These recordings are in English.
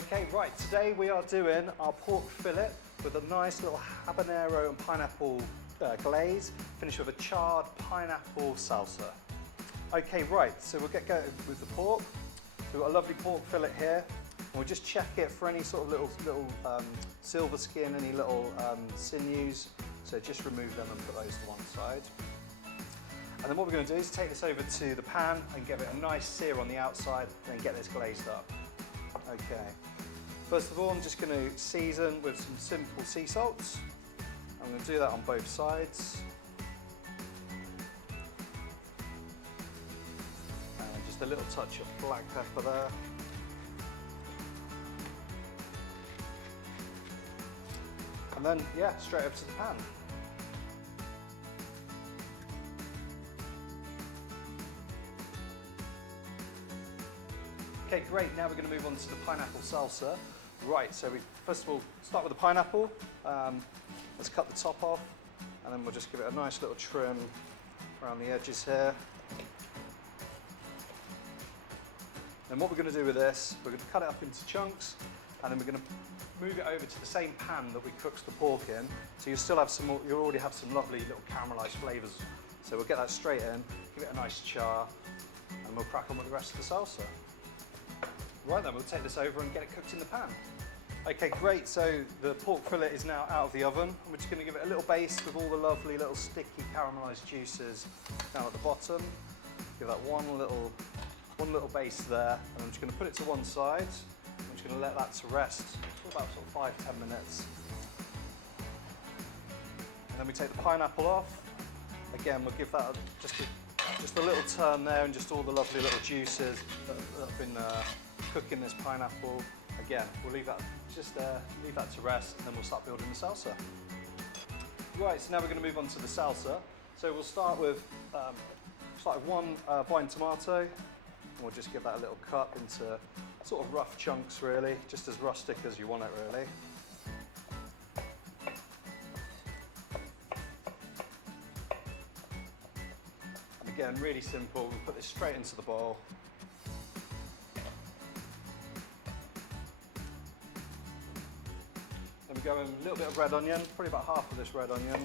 Okay, right, today we are doing our pork fillet with a nice little habanero and pineapple glaze, finished with a charred pineapple salsa. Okay, right, so we'll get going with the pork. We've got a lovely pork fillet here, and we'll just check it for any sort of little silver skin, any little sinews. So just remove them and put those to one side. And then what we're going to do is take this over to the pan and give it a nice sear on the outside, and then get this glazed up. Okay. First of all, I'm just going to season with some simple sea salts. I'm going to do that on both sides. And just a little touch of black pepper there. And then, yeah, straight over to the pan. Okay, great, now we're going to move on to the pineapple salsa. Right, so we first of all start with the pineapple. Let's cut the top off, and then we'll just give it a nice little trim around the edges here. And what we're going to do with this, we're going to cut it up into chunks, and then we're going to move it over to the same pan that we cooked the pork in. So you'll already have some lovely little caramelized flavors. So we'll get that straight in, give it a nice char, and we'll crack on with the rest of the salsa. Right then, we'll take this over and get it cooked in the pan. Okay, great, so the pork fillet is now out of the oven. We're just going to give it a little baste with all the lovely little sticky caramelised juices down at the bottom. Give that one little baste there, and I'm just going to put it to one side. I'm just going to let that to rest for about sort of 5–10 minutes. And then we take the pineapple off. Again, we'll give that just a little turn there, and just all the lovely little juices that have been cooking this pineapple. Again, we'll leave that just there, leave that to rest, and then we'll start building the salsa. Right, so now we're going to move on to the salsa. So we'll start with one vine tomato, and we'll just give that a little cut into sort of rough chunks, really, just as rustic as you want it, really. And again, really simple. We'll put this straight into the bowl. Then we go in a little bit of red onion, probably about half of this red onion.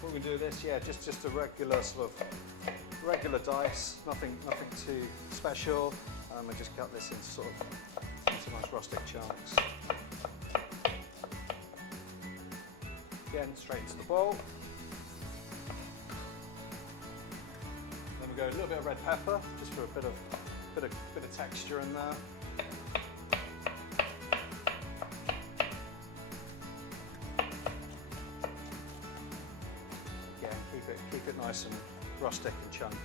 What we do with this, yeah, just a regular regular dice, nothing too special. And we just cut this into into nice rustic chunks. Again, straight into the bowl. Then we go a little bit of red pepper, just for a bit of texture in there. Again, keep it nice and rustic and chunky.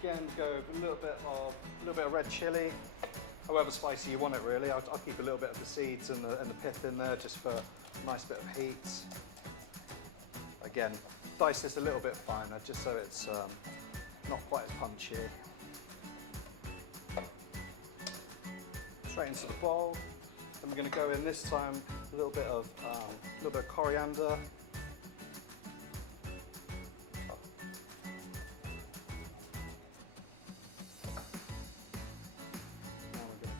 Again, go with a little bit of red chilli, however spicy you want it, really. I'll keep a little bit of the seeds and the pith in there, just for a nice bit of heat. Again, dice this a little bit finer, just so it's not quite as punchy. Straight into the bowl. Then we're going to go in this time a little bit of coriander.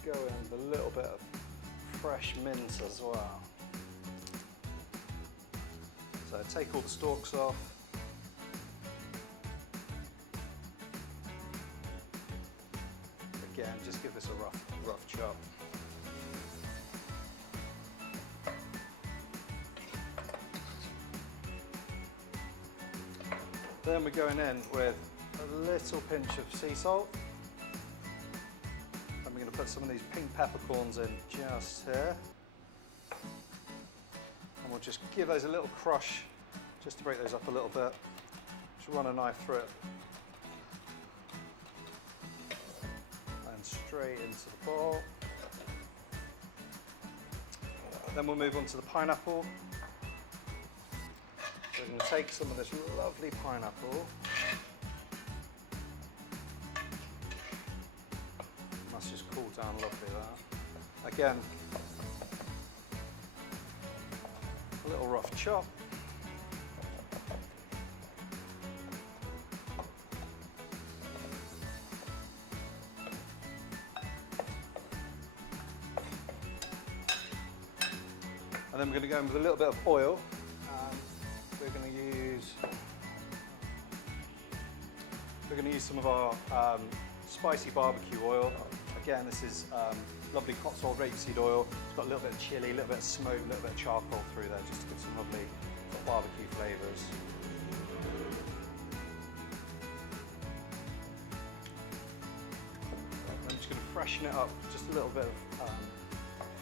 Go in with a little bit of fresh mint as well. So take all the stalks off. Again, just give this a rough chop. Then we're going in with a little pinch of sea salt. We're going to put some of these pink peppercorns in just here. And we'll just give those a little crush, just to break those up a little bit. Just run a knife through it. And straight into the bowl. Then we'll move on to the pineapple. So we're going to take some of this lovely pineapple, That's just cooled down lovely there. Again, a little rough chop. And then we're going to go in with a little bit of oil. We're going to use some of our spicy barbecue oil. Again, this is lovely Cotswold rapeseed oil. It's got a little bit of chili, a little bit of smoke, a little bit of charcoal through there, just to give some lovely barbecue flavours. I'm just going to freshen it up, just a little bit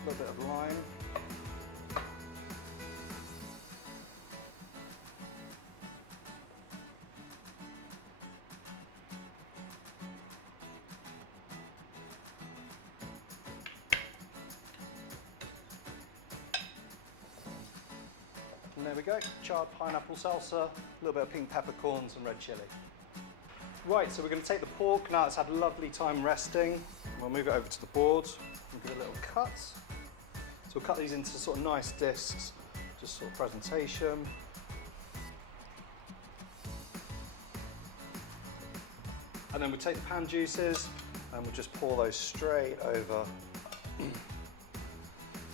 of lime. And there we go, charred pineapple salsa, a little bit of pink peppercorns and red chilli. Right, so we're going to take the pork, now it's had a lovely time resting. We'll move it over to the board and give it a little cut. So we'll cut these into sort of nice discs, just sort of presentation. And then we'll take the pan juices and we'll just pour those straight over.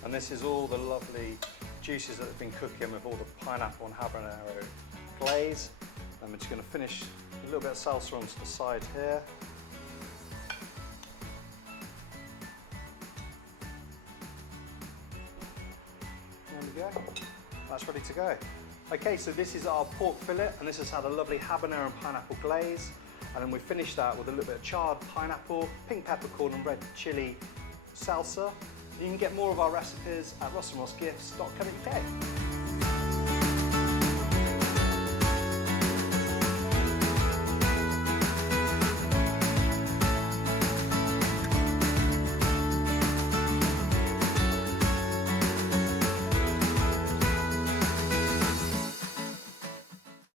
And this is all the lovely juices that have been cooking with all the pineapple and habanero glaze. And we're just going to finish a little bit of salsa onto the side here. There we go. That's ready to go. Okay, so this is our pork fillet, and this has had a lovely habanero and pineapple glaze. And then we finish that with a little bit of charred pineapple, pink peppercorn and red chilli salsa. You can get more of our recipes at rossandrossgifts.co.uk.